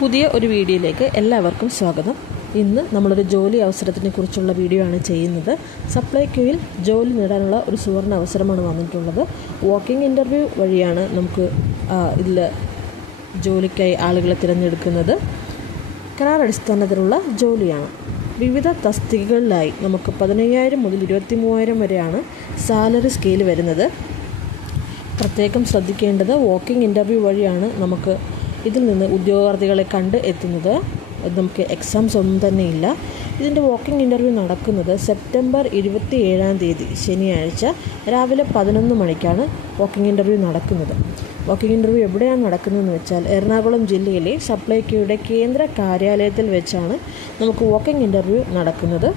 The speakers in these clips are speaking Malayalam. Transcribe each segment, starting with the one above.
പുതിയ ഒരു വീഡിയോയിലേക്ക് എല്ലാവർക്കും സ്വാഗതം. ഇന്ന് നമ്മളൊരു ജോലി അവസരത്തിനെ കുറിച്ചുള്ള വീഡിയോ ആണ് ചെയ്യുന്നത്. സപ്ലൈകോയിൽ ജോലി നേടാനുള്ള ഒരു സുവർണ അവസരമാണ് വന്നിട്ടുള്ളത്. വാക്കിംഗ് ഇൻ്റർവ്യൂ വഴിയാണ് നമുക്ക് ഇതിൽ ജോലിക്കായി ആളുകളെ തിരഞ്ഞെടുക്കുന്നത്. കരാർ അടിസ്ഥാനത്തിലുള്ള ജോലിയാണ്. വിവിധ തസ്തികകളിലായി നമുക്ക് 15,000 മുതൽ 23,000 വരെയാണ് സാലറി സ്കെയിൽ വരുന്നത്. പ്രത്യേകം ശ്രദ്ധിക്കേണ്ടത് വാക്കിംഗ് ഇൻ്റർവ്യൂ വഴിയാണ് നമുക്ക് ഇതിൽ നിന്ന് ഉദ്യോഗാർത്ഥികളെ കണ്ട് എത്തുന്നത്. നമുക്ക് എക്സാംസ് ഒന്നും തന്നെ ഇല്ല. ഇതിൻ്റെ വാക്കിംഗ് ഇൻ്റർവ്യൂ നടക്കുന്നത് സെപ്റ്റംബർ 27-ാം തീയതി ശനിയാഴ്ച രാവിലെ 11 മണിക്കാണ് വാക്കിംഗ് ഇൻ്റർവ്യൂ നടക്കുന്നത്. വാക്കിംഗ് ഇൻ്റർവ്യൂ എവിടെയാണ് നടക്കുന്നതെന്ന് വെച്ചാൽ എറണാകുളം ജില്ലയിലെ സപ്ലൈകോയുടെ കേന്ദ്ര കാര്യാലയത്തിൽ വെച്ചാണ് നമുക്ക് വാക്കിംഗ് ഇൻ്റർവ്യൂ നടക്കുന്നത്.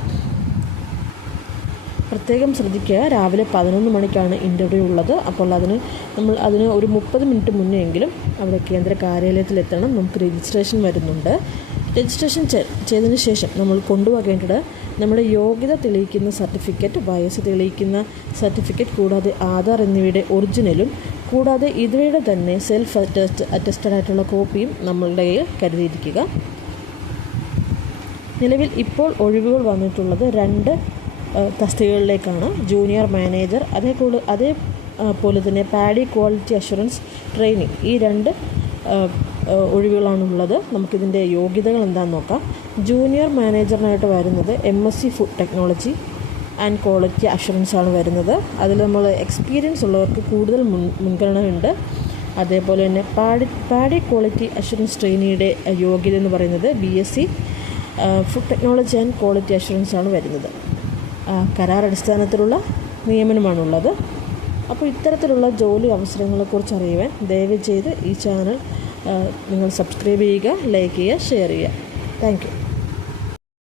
പ്രത്യേകം ശ്രദ്ധിക്കുക, രാവിലെ 11 മണിക്കാണ് ഇൻ്റർവ്യൂ ഉള്ളത്. അപ്പോൾ അതിന് ഒരു 30 മിനിറ്റ് മുന്നേ എങ്കിലും അവിടെ കേന്ദ്ര കാര്യാലയത്തിലെത്തണം. നമുക്ക് രജിസ്ട്രേഷൻ വരുന്നുണ്ട്. രജിസ്ട്രേഷൻ ചെയ്തതിന് ശേഷം നമ്മൾ കൊണ്ടുപോകേണ്ടത് നമ്മുടെ യോഗ്യത തെളിയിക്കുന്ന സർട്ടിഫിക്കറ്റ്, വയസ്സ് തെളിയിക്കുന്ന സർട്ടിഫിക്കറ്റ്, കൂടാതെ ആധാർ എന്നിവയുടെ ഒറിജിനലും, കൂടാതെ ഇവയുടെ തന്നെ സെൽഫ് അറ്റസ്റ്റഡ് ആയിട്ടുള്ള കോപ്പിയും നമ്മളുടെ കയ്യിൽ കരുതിയിരിക്കുക. നിലവിൽ ഇപ്പോൾ ഒഴിവുകൾ വന്നിട്ടുള്ളത് 2 തസ്തികകളിലേക്കാണ്. ജൂനിയർ മാനേജർ, അതേപോലെ തന്നെ പാഡി ക്വാളിറ്റി അഷുറൻസ് ട്രെയിനിങ്, ഈ 2 ഒഴിവുകളാണുള്ളത്. നമുക്കിതിൻ്റെ യോഗ്യതകൾ എന്താണെന്ന് നോക്കാം. ജൂനിയർ മാനേജറിനായിട്ട് വരുന്നത് MSc food technology and quality assurance ആണ് വരുന്നത്. അതിൽ നമ്മൾ എക്സ്പീരിയൻസ് ഉള്ളവർക്ക് കൂടുതൽ മുൻഗണനയുണ്ട്. അതേപോലെ തന്നെ പാഡി ക്വാളിറ്റി അഷുറൻസ് ട്രെയിനിയുടെ യോഗ്യത എന്ന് പറയുന്നത് BSc food technology and quality assurance ആണ് വരുന്നത്. കരാർ അടിസ്ഥാനത്തിലുള്ള നിയമനമാണുള്ളത്. അപ്പോൾ ഇത്തരത്തിലുള്ള ജോലി അവസരങ്ങളെക്കുറിച്ച് അറിയുവാൻ ദയവ് ചെയ്ത് ഈ ചാനൽ നിങ്ങൾ സബ്സ്ക്രൈബ് ചെയ്യുക, ലൈക്ക് ചെയ്യുക, ഷെയർ ചെയ്യുക. Thank you.